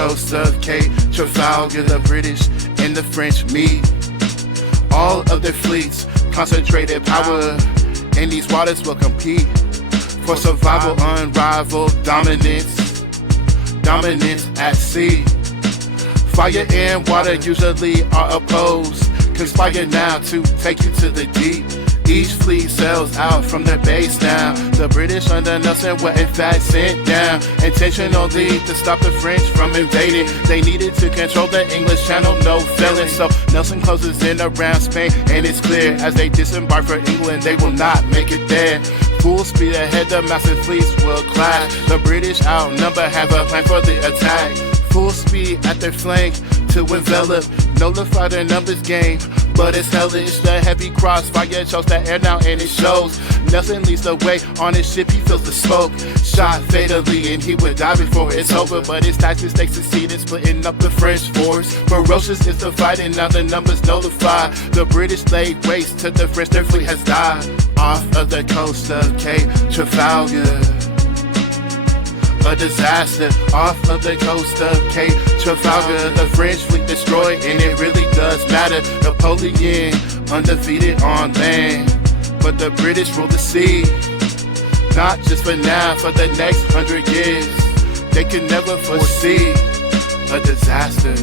coast of Cape Trafalgar, the British and the French meet. All of their fleets, concentrated power, and these waters will compete for survival, unrivaled dominance, dominance at sea. Fire and water usually are opposed, conspire now to take you to the deep. Each fleet sails out from their base now. The British under Nelson were in fact sent down, intentionally to stop the French from invading. They needed to control the English Channel, no failing. So Nelson closes in around Spain, and it's clear as they disembark for England, they will not make it there. Full speed ahead, the massive fleets will clash. The British outnumber, have a plan for the attack. Full speed at their flank to envelop, nullify their numbers game. But it's hellish, the heavy crossfire chokes the air now and it shows. Nelson leads the way on his ship, he feels the smoke. Shot fatally and he would die before it's over. But his tactics, they succeed in splitting up the French force. Ferocious is the fight and now the numbers nullify. The British laid waste to the French, their fleet has died. Off of the coast of Cape Trafalgar, a disaster. Off of the coast of Cape Trafalgar, the French fleet destroyed, and it really does matter. Napoleon undefeated on land, but the British rule the sea. Not just for now, for the next 100 years. They could never foresee a disaster.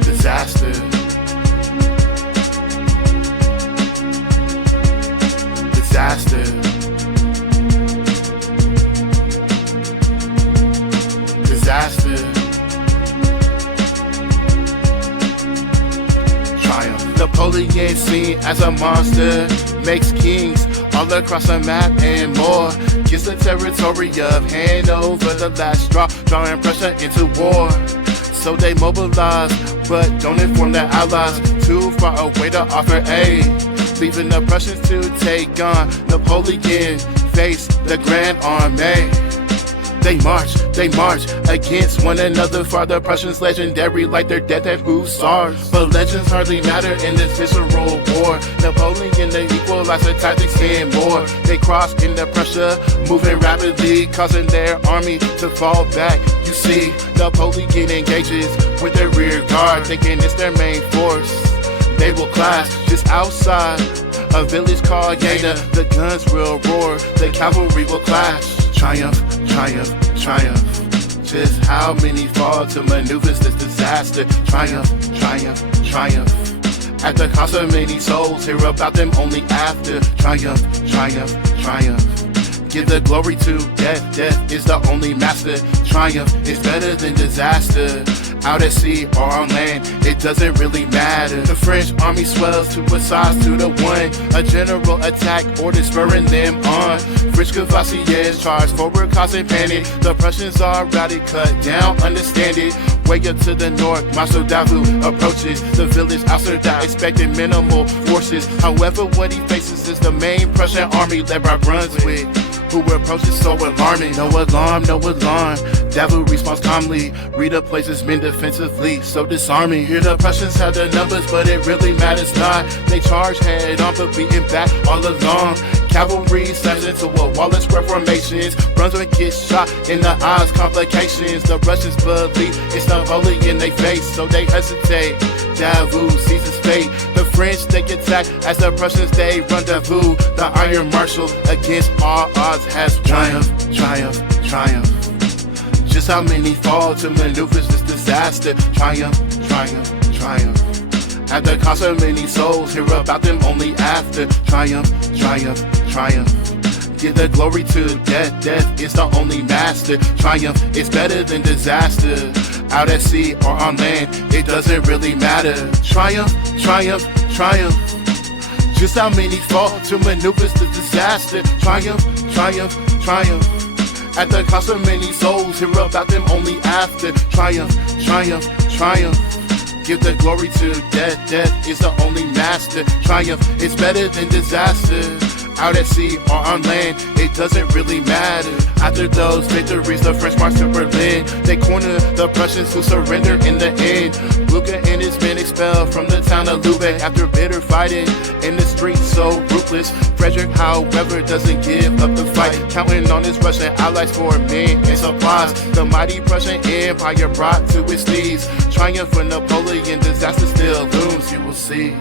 Disaster. Disaster. Disaster. Triumph. Napoleon seen as a monster, makes kings all across the map and more. Gets the territory of Hanover, the last straw, drawing Prussia into war. So they mobilize, but don't inform their allies. Too far away to offer aid, leaving the Prussians to take on Napoleon, face the Grand Army. They march against one another, for the Prussians legendary like their death at hussars. But legends hardly matter in this visceral war. Napoleon, the equalizer tactics and more. They cross into Prussia, moving rapidly, causing their army to fall back. You see, Napoleon engages with their rear guard, thinking it's their main force. They will clash just outside a village called Jena. The guns will roar, the cavalry will clash. Triumph, triumph, triumph. Just how many fall to maneuvers this disaster? Triumph, triumph, triumph. At the cost of many souls, hear about them only after. Triumph, triumph, triumph. Give the glory to death, death is the only master. Triumph is better than disaster. Out at sea or on land, it doesn't really matter. The French army swells to a size 2-1. A general attack order spurring them on. French cuirassiers charge forward, causing panic. The Prussians are routed, cut down, understand it. Way up to the north, Marshal Davout approaches the village Auerstedt, expecting minimal forces. However, what he faces is the main Prussian army led by Brunswick, who approaches so alarming. No alarm, no alarm. Davout responds calmly, redeploys men defensively, so disarming. Here the Prussians have the numbers, but it really matters not. They charge head on, but beaten back all along. Cavalry slaps into a wall of reformations. Brunswick gets shot in the eyes, complications. The Russians believe it's Napoleon they face, so they hesitate. Davout sees his fate. The French take attack as the Prussians they rendezvous. The Iron Marshal against all odds has triumph, triumph, triumph. Just how many fall to maneuvers this disaster? Triumph, triumph, triumph. At the cost of many souls, hear about them only after. Triumph, triumph, triumph. Give the glory to death, death is the only master. Triumph is better than disaster. Out at sea or on land, it doesn't really matter. Triumph, triumph, triumph. Just how many fall to maneuvers the disaster? Triumph, triumph, triumph. At the cost of many souls, hear about them only after. Triumph, triumph, triumph. Give the glory to death, death is the only master. Triumph is better than disaster. Out at sea or on land, it doesn't really matter. After those victories, the French march to Berlin. They corner the Prussians who surrender in the end. Blücher and his men expelled from the town of Lübeck after bitter fighting in the streets so brutal. hopeless. Frederick, however, doesn't give up the fight, counting on his Russian allies for men and supplies. The mighty Prussian Empire brought to its knees. Triumph for Napoleon, disaster still looms, you will see.